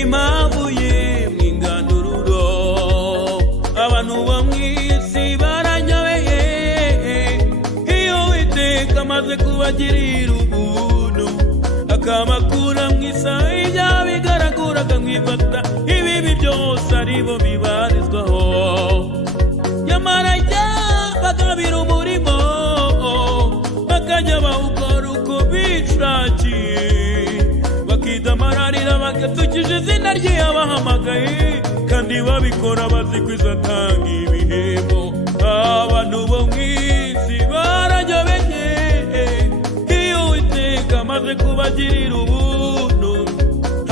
impamvu yemwe ingandururo abantu bo mw'isi baranyobeye iyo Uwiteka amaze kubagirira ubuntu akamakura mw'isa ibyaha bigaraguraga mwifata ibibi byose aribo bibarizwaho nyamara bagabira umurimo bakajya bawukora uko bishakiye bakidamararira bagatukije izina ry'abahamagaye kandi babikora bazi ko izatanga ibihembo abantu bo mw'isi baranyobeye iyo Uwiteka amaze kubagirira ubuntu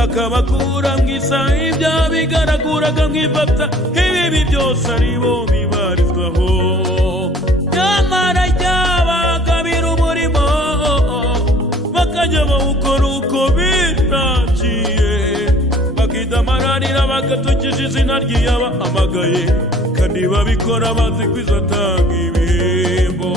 akabakura mw'isa ibyaha bigaraguraga mwifata ibibi byose aribo bibarizwaho nyamara bagabira umurimo bakajya bawukora uko bishakiye bakidamararira bagatukije izina ry'abahamagaye kandi babikora bazi ko izatanga ibihembo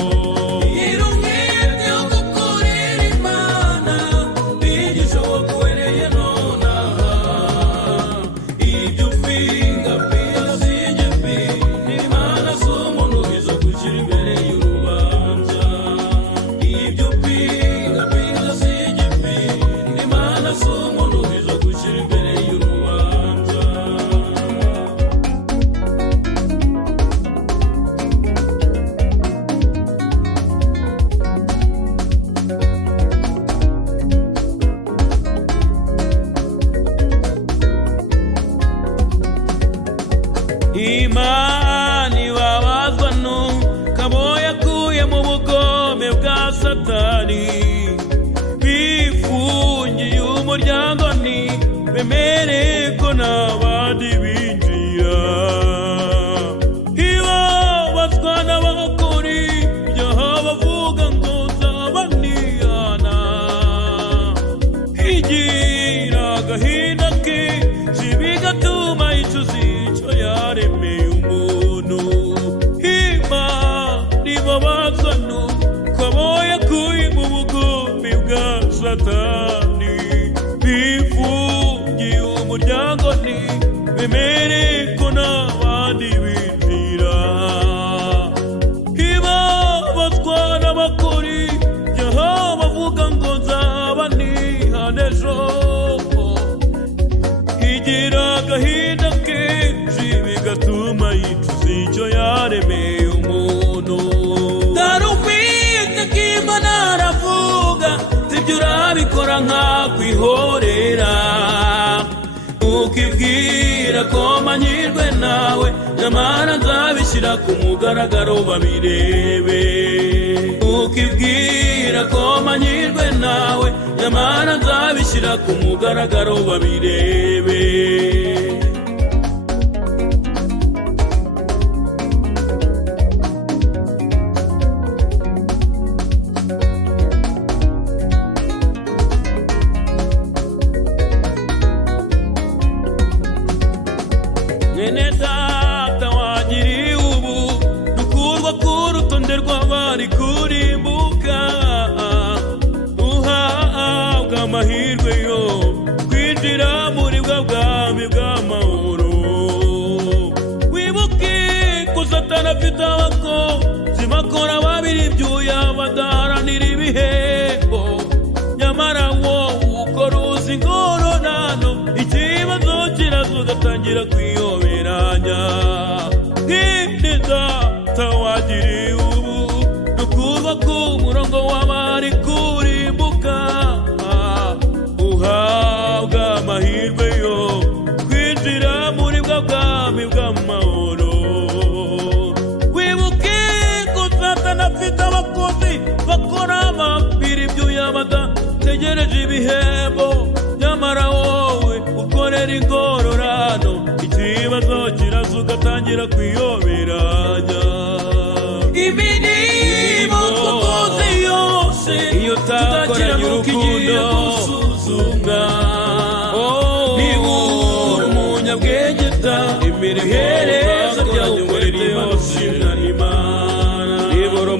Imana ibabazwa n'ukabo yakuye mu bugome bwa Satani bifungiye umuryango ntibemere ko n'abandi binjira ibabazwa n'abakora ibyaha bavuga ngo nzabanihana igira agahinda kenshi bigatuma yicuza icyo yaremeye umuntu Imana ibabazwa n'ukabo yakuye mu bugome bwa Satani bifungiye umuryango ntibemere ko n'abandi binjira ibabazwa n'abakora ibyaha bavuga ngo nzabanihana ejo igira agahinda kenshi bigatuma yicuza icyo yaremeye umuntu dore Uwiteka Imana aravuga ibyo urabikora nkakwihorera ukibwira ko manyirwe nawe nyamara nzabishyira ku mugaragaro babirebe ukibwira ko manyirwe nawe nyamara nzabishyira ku mugaragaro babirebe mwene data wagiriye ubu dukurwa ku rutonde rw'abari kurimbuka uhabwa amahirwe yo kwinjira muri bwa bwami bw'amahoro wibuke ko Satani afite abakozi bakora babiri ibyuya badaharanira ibihembo nyamara wowe ukora uzi ingororano ikibazo kiraza ugatangira kwiyoberanya mwene data wagiriye ubu dukurwa ku murongo w'abari kurimbuka uhabwa amahirwe yo kwinjira muri bwa bwami bw'amahoro wibuke ko Satani afite abakozi bakora babiri ibyuya badategereje ibihembo nyamara wowe ukorera ingororano ikibazo kiraza ugatangira kwiyoberanya imirimo twakoze yose iyo utakoranye urukundo gusuzumwa nibura umunyabwenge ta imirimo byawe ukorera yose nibura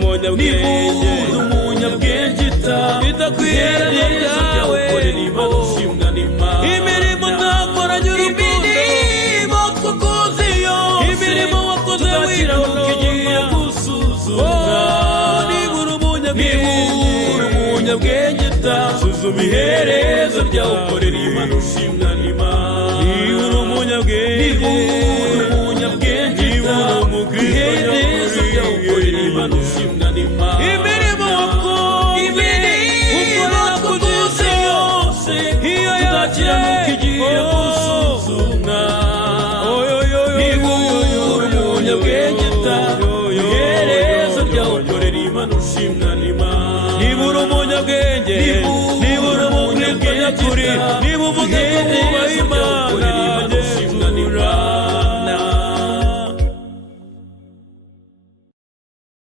umunyabwenge ta iherezo ryawukorera Imana ushimwa n'Imana imirimo ntakoranye urukundo imirimo twakoze yose imirimo wakoze wikiranuka igiye gusuzumwa nibura umunyabwenge suzuma iherezo ryawukorera Imana ushimwa n'Imana nibura umunyabwenge iherezo ryawukorera Imana ushimwa n'Imana imirimo wakoze yose tuzakiranuka igiye gusuzumwa nibura umunyabwenge iherezo ryawukorera Imana ushimwa n'Imana nibura umunyabwenge nibura umukristo nyakuri niba uvuga ko